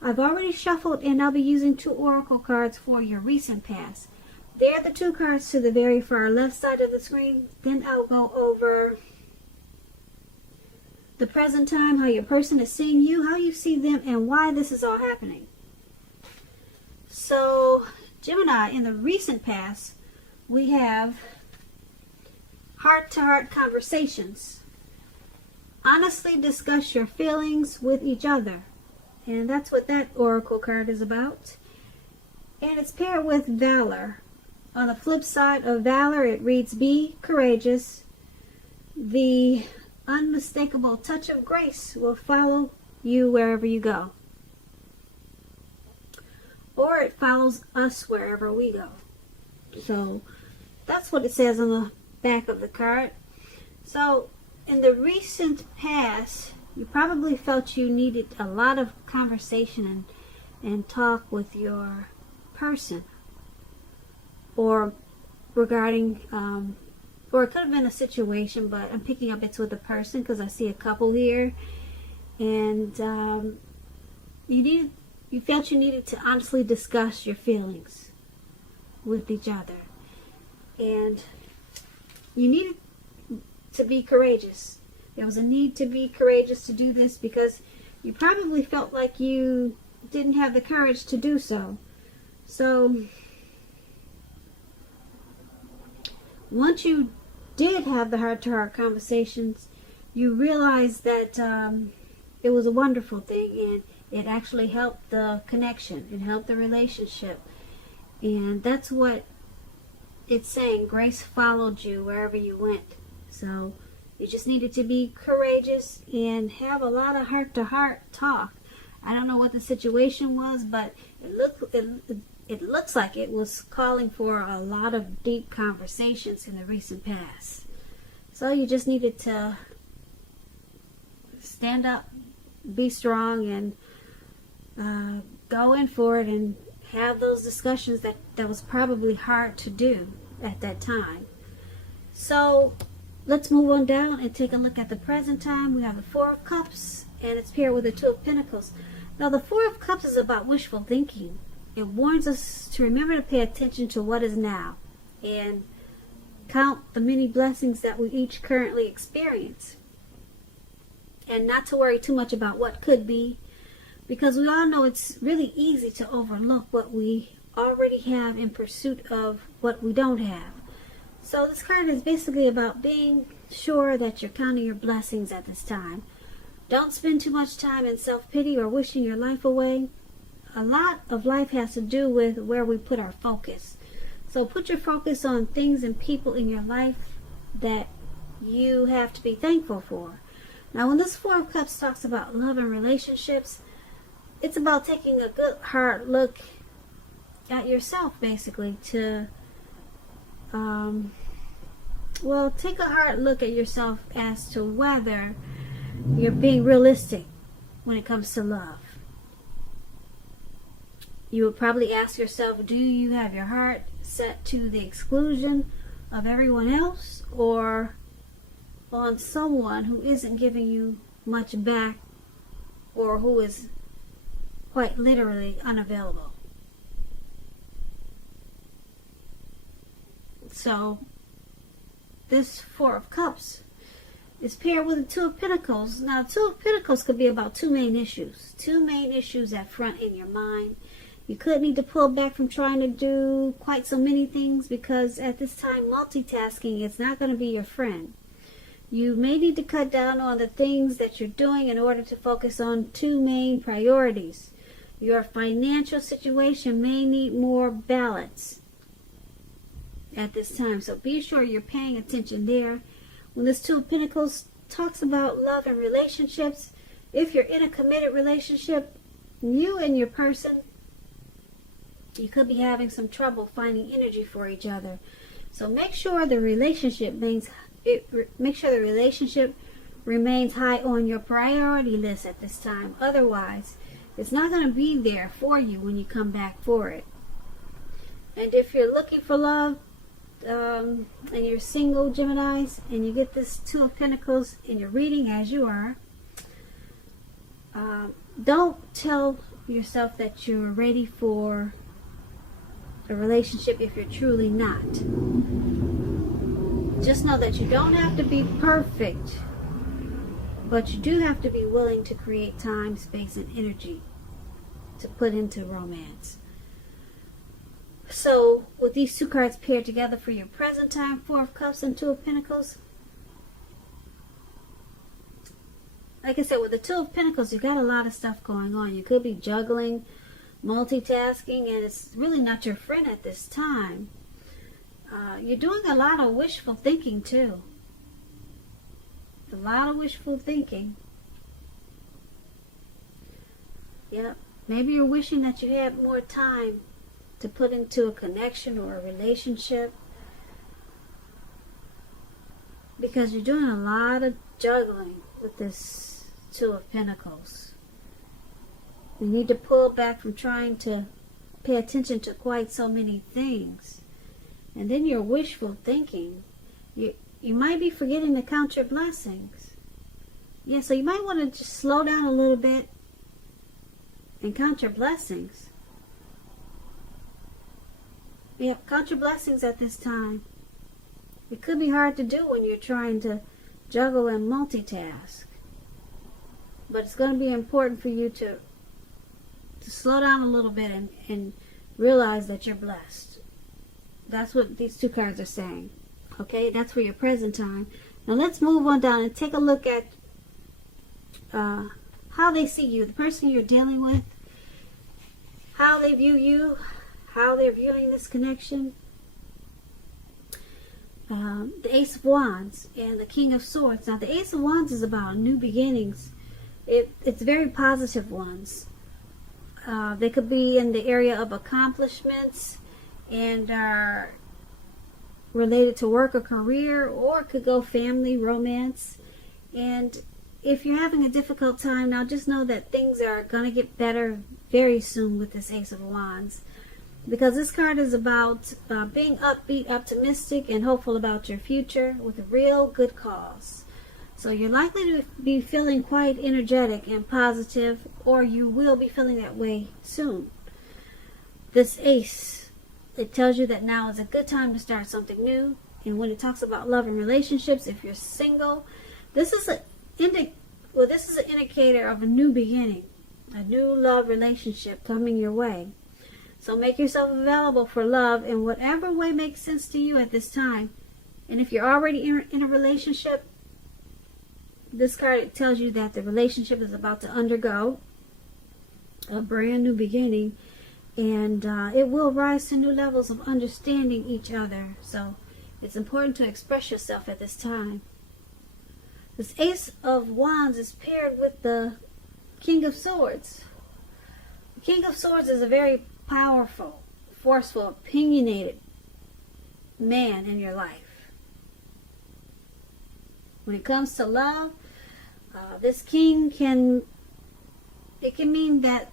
I've already shuffled, and I'll be using 2 oracle cards for your recent past. They're the 2 cards to the very far left side of the screen. Then I'll go over the present time, how your person is seeing you, how you see them, and why this is all happening. So, Gemini, in the recent past, we have heart-to-heart conversations. Honestly discuss your feelings with each other. And that's what that oracle card is about. And it's paired with valor. On the flip side of valor, it reads, be courageous. The unmistakable touch of grace will follow you wherever you go. Or it follows us wherever we go. So that's what it says on the back of the card. So in the recent past, you probably felt you needed a lot of conversation and talk with your person. Or regarding, or it could have been a situation, but I'm picking up it's with a person because I see a couple here. And you felt you needed to honestly discuss your feelings with each other. And you needed to be courageous. There was a need to be courageous to do this because you probably felt like you didn't have the courage to do so. So once you did have the heart-to-heart conversations, you realized that it was a wonderful thing, and it actually helped the connection. It helped the relationship. And that's what it's saying. Grace followed you wherever you went. So you just needed to be courageous and have a lot of heart-to-heart talk. I don't know what the situation was, but it looks like it was calling for a lot of deep conversations in the recent past. So you just needed to stand up, be strong, and go in for it and have those discussions that was probably hard to do at that time. So let's move on down and take a look at the present time. We have the 4 of Cups, and it's paired with the 2 of Pentacles. Now the 4 of Cups is about wishful thinking. It warns us to remember to pay attention to what is now and count the many blessings that we each currently experience. And not to worry too much about what could be, because we all know it's really easy to overlook what we already have in pursuit of what we don't have. So this card is basically about being sure that you're counting your blessings at this time. Don't spend too much time in self-pity or wishing your life away. A lot of life has to do with where we put our focus. So put your focus on things and people in your life that you have to be thankful for. Now when this 4 of Cups talks about love and relationships, it's about taking a good hard look at yourself, basically, to take a hard look at yourself as to whether you're being realistic when it comes to love. You would probably ask yourself, do you have your heart set to the exclusion of everyone else, or on someone who isn't giving you much back, or who is quite literally unavailable? So this 4 of Cups is paired with the 2 of Pentacles. Now 2 of Pentacles could be about 2 main issues. 2 main issues at front in your mind. You could need to pull back from trying to do quite so many things, because at this time multitasking is not going to be your friend. You may need to cut down on the things that you're doing in order to focus on 2 main priorities. Your financial situation may need more balance at this time, so be sure you're paying attention there. When this 2 of Pentacles talks about love and relationships, if you're in a committed relationship, you and your person, you could be having some trouble finding energy for each other. So make sure the relationship remains high on your priority list at this time. Otherwise, it's not going to be there for you when you come back for it. And if you're looking for love, and you're single, Geminis, and you get this 2 of Pentacles in your reading, as you are, don't tell yourself that you're ready for a relationship if you're truly not. Just know that you don't have to be perfect, but you do have to be willing to create time, space, and energy to put into romance. So, with these two cards paired together for your present time, Four of Cups and Two of Pentacles, like I said, with the Two of Pentacles, you've got a lot of stuff going on. You could be juggling, multitasking, and it's really not your friend at this time. You're doing a lot of wishful thinking, too. A lot of wishful thinking. Yep. Maybe you're wishing that you had more time to put into a connection or a relationship, because you're doing a lot of juggling with this Two of Pentacles. You need to pull back from trying to pay attention to quite so many things. And then you're wishful thinking. You might be forgetting to count your blessings. Yeah, so you might want to just slow down a little bit and count your blessings. Yeah, count your blessings at this time. It could be hard to do when you're trying to juggle and multitask. But it's going to be important for you to slow down a little bit and realize that you're blessed. That's what these two cards are saying. Okay, that's for your present time. Now let's move on down and take a look at how they see you, the person you're dealing with, how they view you, how they're viewing this connection. The Ace of Wands and the King of Swords. Now the Ace of Wands is about new beginnings. It's very positive ones. They could be in the area of accomplishments and are related to work or career, or it could go family, romance. And if you're having a difficult time now, just know that things are going to get better very soon with this Ace of Wands, because this card is about being upbeat, optimistic, and hopeful about your future with a real good cause. So you're likely to be feeling quite energetic and positive, or you will be feeling that way soon. This Ace, it tells you that now is a good time to start something new. And when it talks about love and relationships, if you're single, this is an indicator of a new beginning, a new love relationship coming your way. So make yourself available for love in whatever way makes sense to you at this time. And if you're already in a relationship, this card tells you that the relationship is about to undergo a brand new beginning, and it will rise to new levels of understanding each other. So it's important to express yourself at this time. This Ace of Wands is paired with the King of Swords. The King of Swords is a very powerful, forceful, opinionated man in your life. When it comes to love, this king can mean that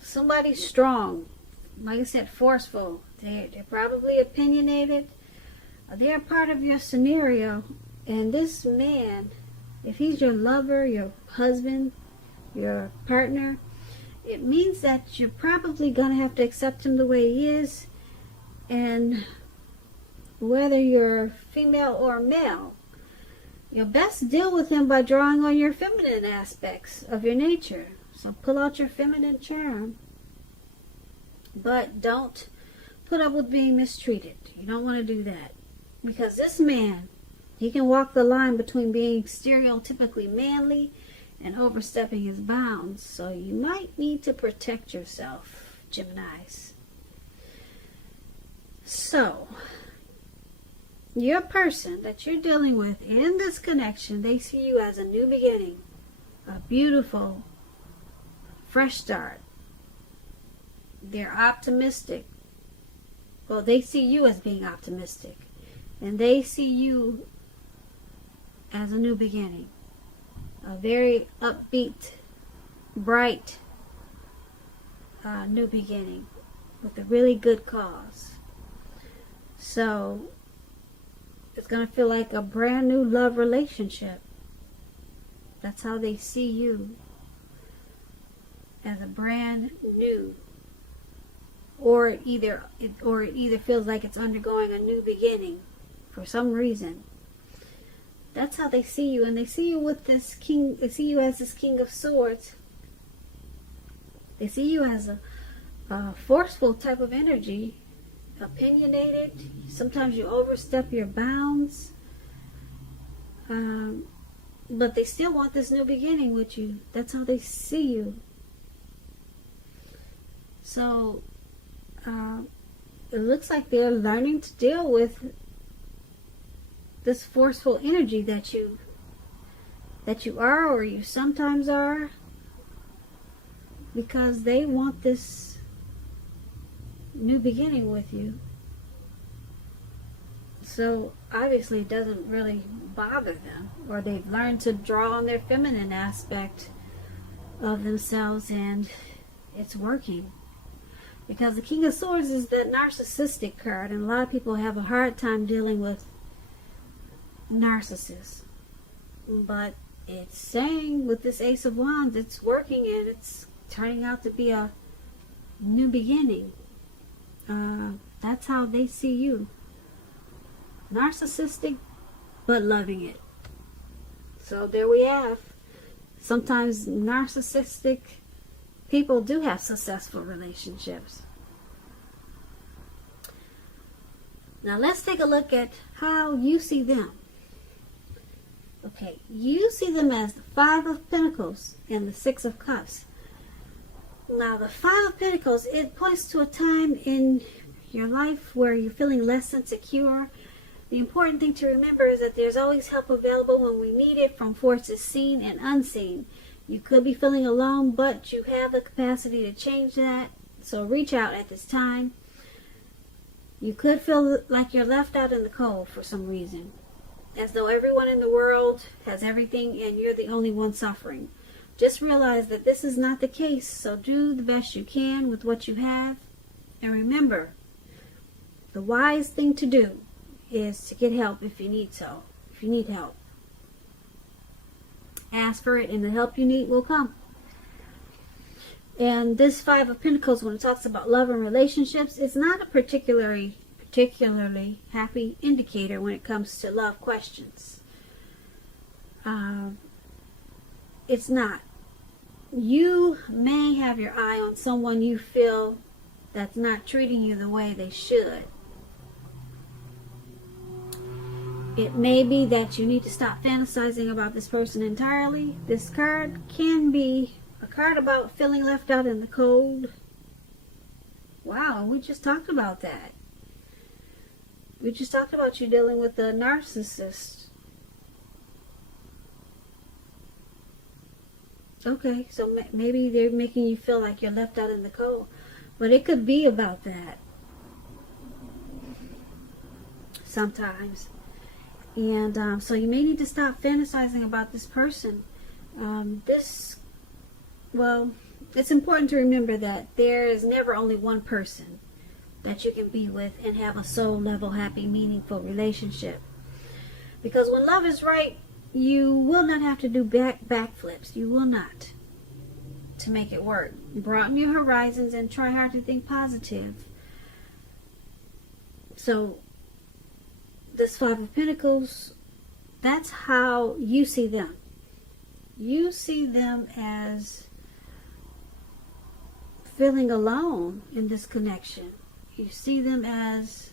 somebody's strong, like I said, forceful. They're probably opinionated. They're part of your scenario. And this man, if he's your lover, your husband, your partner, it means that you're probably going to have to accept him the way he is. And whether you're female or male, you'll best deal with him by drawing on your feminine aspects of your nature. So pull out your feminine charm. But don't put up with being mistreated. You don't want to do that. Because this man, he can walk the line between being stereotypically manly and overstepping his bounds. So you might need to protect yourself, Geminis. So, your person that you're dealing with in this connection, they see you as a new beginning, a beautiful, fresh start. They're optimistic. Well, they see you as being optimistic. And they see you as a new beginning. A very upbeat, bright new beginning with a really good cause. So it's going to feel like a brand new love relationship. That's how they see you. as a brand new, or it either feels like it's undergoing a new beginning for some reason. That's how they see you, and they see you with this king. They see you as this King of Swords. They see you as a forceful type of energy, opinionated. Sometimes you overstep your bounds, but they still want this new beginning with you. That's how they see you. So it looks like they're learning to deal with this forceful energy that you are, or you sometimes are, because they want this new beginning with you. So obviously it doesn't really bother them, or they've learned to draw on their feminine aspect of themselves, and it's working. Because the King of Swords is that narcissistic card, and a lot of people have a hard time dealing with narcissists. But it's saying with this Ace of Wands, it's working, and it's turning out to be a new beginning. That's how they see you. Narcissistic, but loving it. So there we have. Sometimes narcissistic people do have successful relationships. Now let's take a look at how you see them. Okay, you see them as the Five of Pentacles and the Six of Cups. Now the Five of Pentacles, it points to a time in your life where you're feeling less insecure. The important thing to remember is that there's always help available when we need it, from forces seen and unseen. You could be feeling alone, but you have the capacity to change that. So reach out at this time. You could feel like you're left out in the cold for some reason, as though everyone in the world has everything and you're the only one suffering. Just realize that this is not the case, so do the best you can with what you have. And remember, the wise thing to do is to get help if you need help. Ask for it, and the help you need will come. And this Five of Pentacles, when it talks about love and relationships, it's not a particularly happy indicator when it comes to love questions. It's not. You may have your eye on someone you feel that's not treating you the way they should. It may be that you need to stop fantasizing about this person entirely. This card can be a card about feeling left out in the cold. Wow, we just talked about that. We just talked about you dealing with a narcissist. Okay, so maybe they're making you feel like you're left out in the cold. But it could be about that. Sometimes. And so you may need to stop fantasizing about this person. It's important to remember that there is never only one person that you can be with and have a soul level, happy, meaningful relationship. Because when love is right, you will not have to do backflips. You will not, to make it work. Broaden your horizons and try hard to think positive. So this Five of Pentacles, that's how you see them. You see them as feeling alone in this connection. You see them as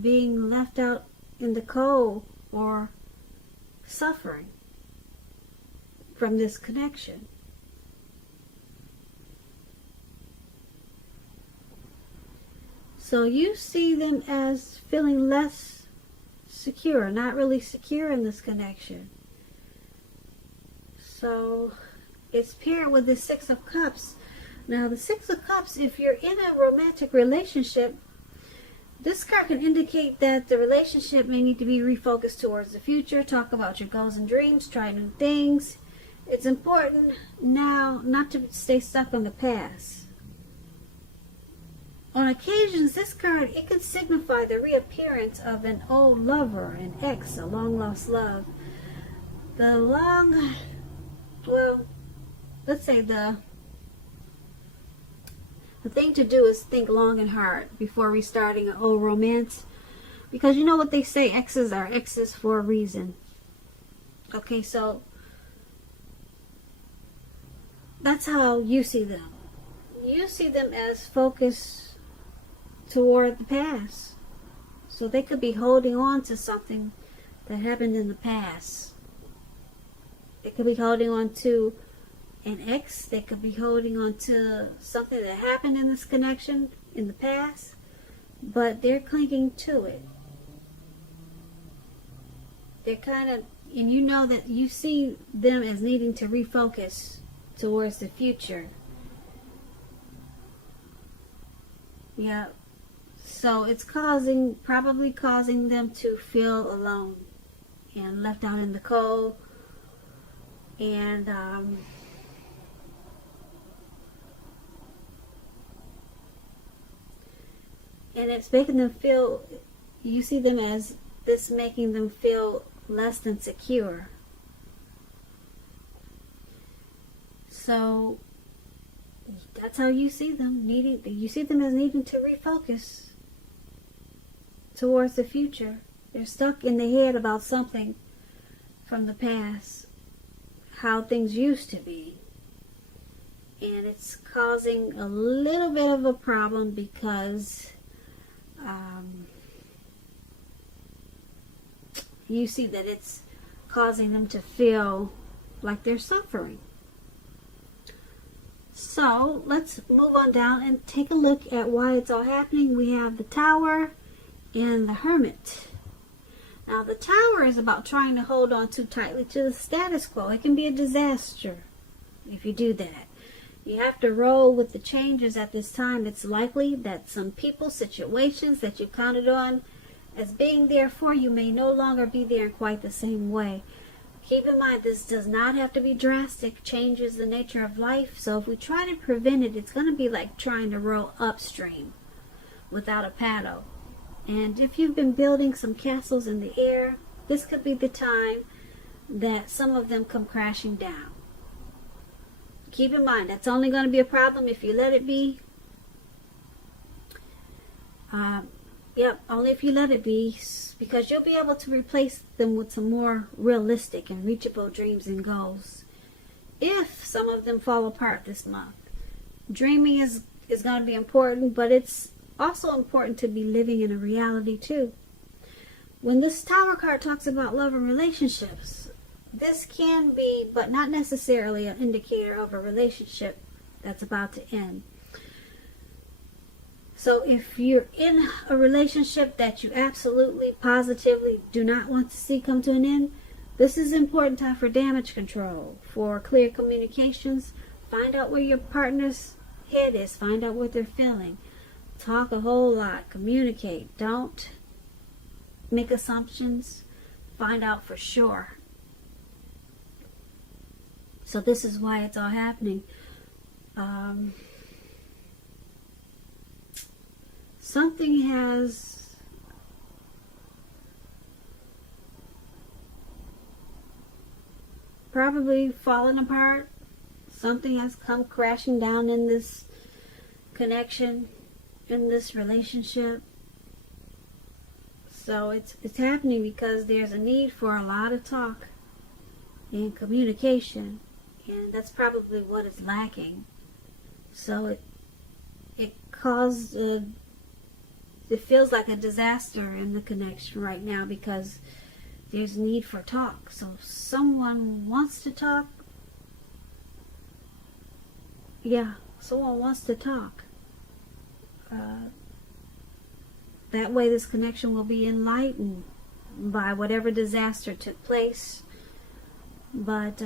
being left out in the cold or suffering from this connection. So you see them as feeling less secure, not really secure in this connection. So it's paired with the Six of Cups. Now the Six of Cups, if you're in a romantic relationship, this card can indicate that the relationship may need to be refocused towards the future. Talk about your goals and dreams, try new things. It's important now not to stay stuck on the past. On occasions, this card, it could signify the reappearance of an old lover, an ex, a long-lost love. Let's say the The thing to do is think long and hard before restarting an old romance. Because you know what they say, exes are exes for a reason. Okay, so that's how you see them. You see them as focused toward the past. So they could be holding on to something that happened in the past. They could be holding on to an ex. They could be holding on to something that happened in this connection in the past. But they're clinging to it. They're kind of, and you know that you see them as needing to refocus towards the future. Yeah. So it's probably causing them to feel alone and left out in the cold. And it's making them feel, you see them as this making them feel less than secure. So that's how you see them, you see them as needing to refocus towards the future. They're stuck in the head about something from the past, how things used to be. And it's causing a little bit of a problem because you see that it's causing them to feel like they're suffering. So let's move on down and take a look at why it's all happening. We have the Tower and the Hermit. Now the Tower is about trying to hold on too tightly to the status quo. It can be a disaster if you do that. You have to roll with the changes at this time. It's likely that some people, situations that you counted on as being there for you may no longer be there in quite the same way. Keep in mind, this does not have to be drastic. Change is the nature of life. So if we try to prevent it, it's going to be like trying to row upstream without a paddle. And if you've been building some castles in the air, this could be the time that some of them come crashing down. Keep in mind, that's only going to be a problem if you let it be. Only if you let it be, because you'll be able to replace them with some more realistic and reachable dreams and goals. If some of them fall apart this month, dreaming is going to be important, but it's also important to be living in a reality too. When this Tower card talks about love and relationships, this can be, but not necessarily, an indicator of a relationship that's about to end. So if you're in a relationship that you absolutely, positively do not want to see come to an end, this is an important time for damage control, for clear communications. Find out where your partner's head is. Find out what they're feeling. Talk a whole lot. Communicate. Don't make assumptions. Find out for sure. So this is why it's all happening. Something has probably fallen apart. Something has come crashing down in this connection, in this relationship. So it's happening because there's a need for a lot of talk and communication, and that's probably what is lacking. So it caused it feels like a disaster in the connection right now because there's need for talk. So if someone wants to talk, someone wants to talk. That way this connection will be enlightened by whatever disaster took place. But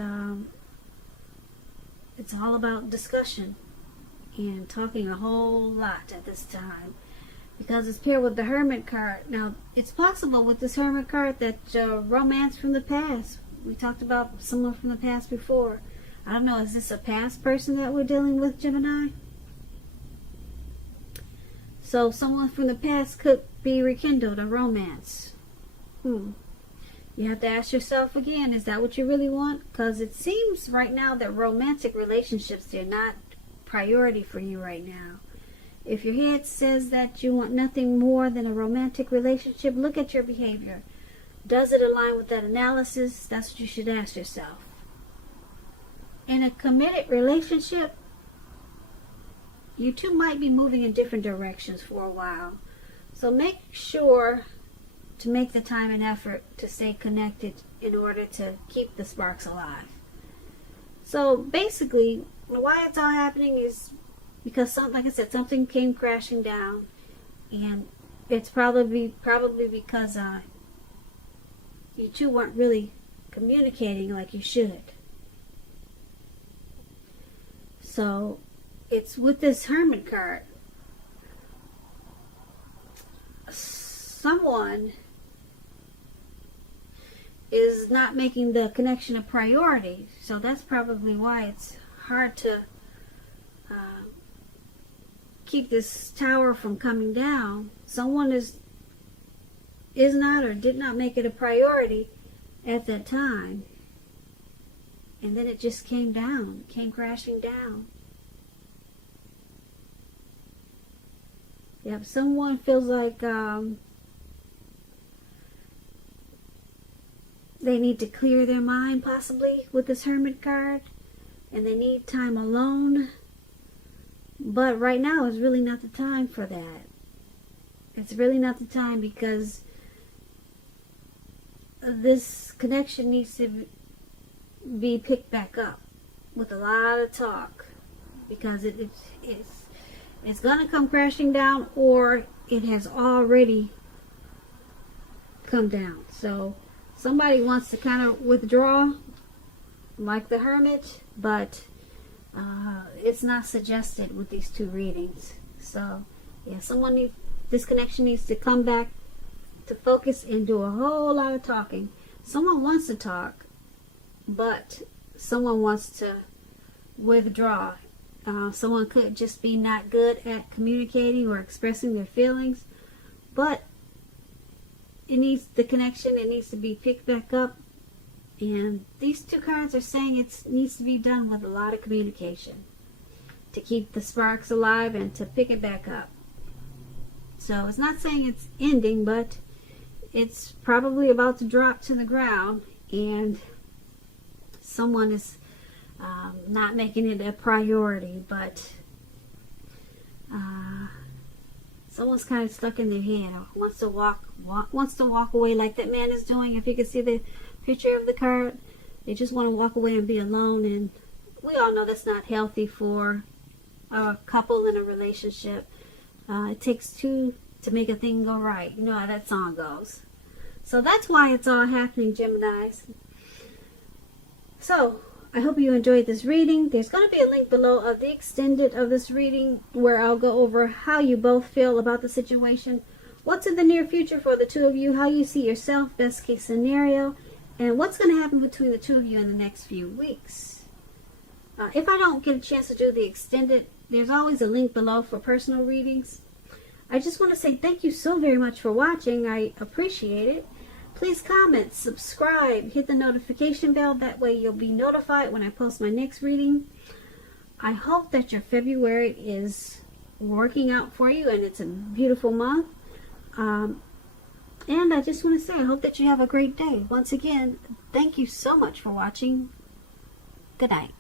it's all about discussion and talking a whole lot at this time, because it's paired with the Hermit card. Now, it's possible with this Hermit card that romance from the past. We talked about someone from the past before. I don't know, is this a past person that we're dealing with, Gemini? So someone from the past could be rekindled, a romance. You have to ask yourself again, is that what you really want? Because it seems right now that romantic relationships, they're not priority for you right now. If your head says that you want nothing more than a romantic relationship, look at your behavior. Does it align with that analysis? That's what you should ask yourself. In a committed relationship, you two might be moving in different directions for a while. So make sure to make the time and effort to stay connected in order to keep the sparks alive. So basically, why it's all happening is because, like I said, something came crashing down, and it's probably because you two weren't really communicating like you should. So it's with this Hermit card. Someone is not making the connection a priority, so that's probably why it's hard to keep this tower from coming down. Someone is not or did not make it a priority at that time, and then it just came down, came crashing down. Yep, someone feels like they need to clear their mind, possibly, with this Hermit card, and they need time alone. But right now is really not the time for that. It's really not the time, because this connection needs to be picked back up with a lot of talk, because it's going to come crashing down, or it has already come down. So somebody wants to kind of withdraw like the Hermit, but it's not suggested with these two readings. So yeah, this connection needs to come back to focus and do a whole lot of talking. Someone wants to talk, but someone wants to withdraw. Someone could just be not good at communicating or expressing their feelings, but the connection needs to be picked back up. And these two cards are saying it needs to be done with a lot of communication to keep the sparks alive and to pick it back up. So it's not saying it's ending, but it's probably about to drop to the ground, and someone is not making it a priority, but someone's kind of stuck in their head, or wants to walk away like that man is doing. If you can see the picture of the card, they just want to walk away and be alone, and we all know that's not healthy for a couple in a relationship. It takes two to make a thing go right. You know how that song goes. So that's why it's all happening, Geminis. So I hope you enjoyed this reading. There's going to be a link below of the extended of this reading, where I'll go over how you both feel about the situation, what's in the near future for the two of you, how you see yourself, best case scenario, and what's going to happen between the two of you in the next few weeks. If I don't get a chance to do the extended, there's always a link below for personal readings. I just want to say thank you so very much for watching. I appreciate it. Please comment, subscribe, hit the notification bell. That way you'll be notified when I post my next reading. I hope that your February is working out for you and it's a beautiful month. And I just want to say I hope that you have a great day. Once again, thank you so much for watching. Good night.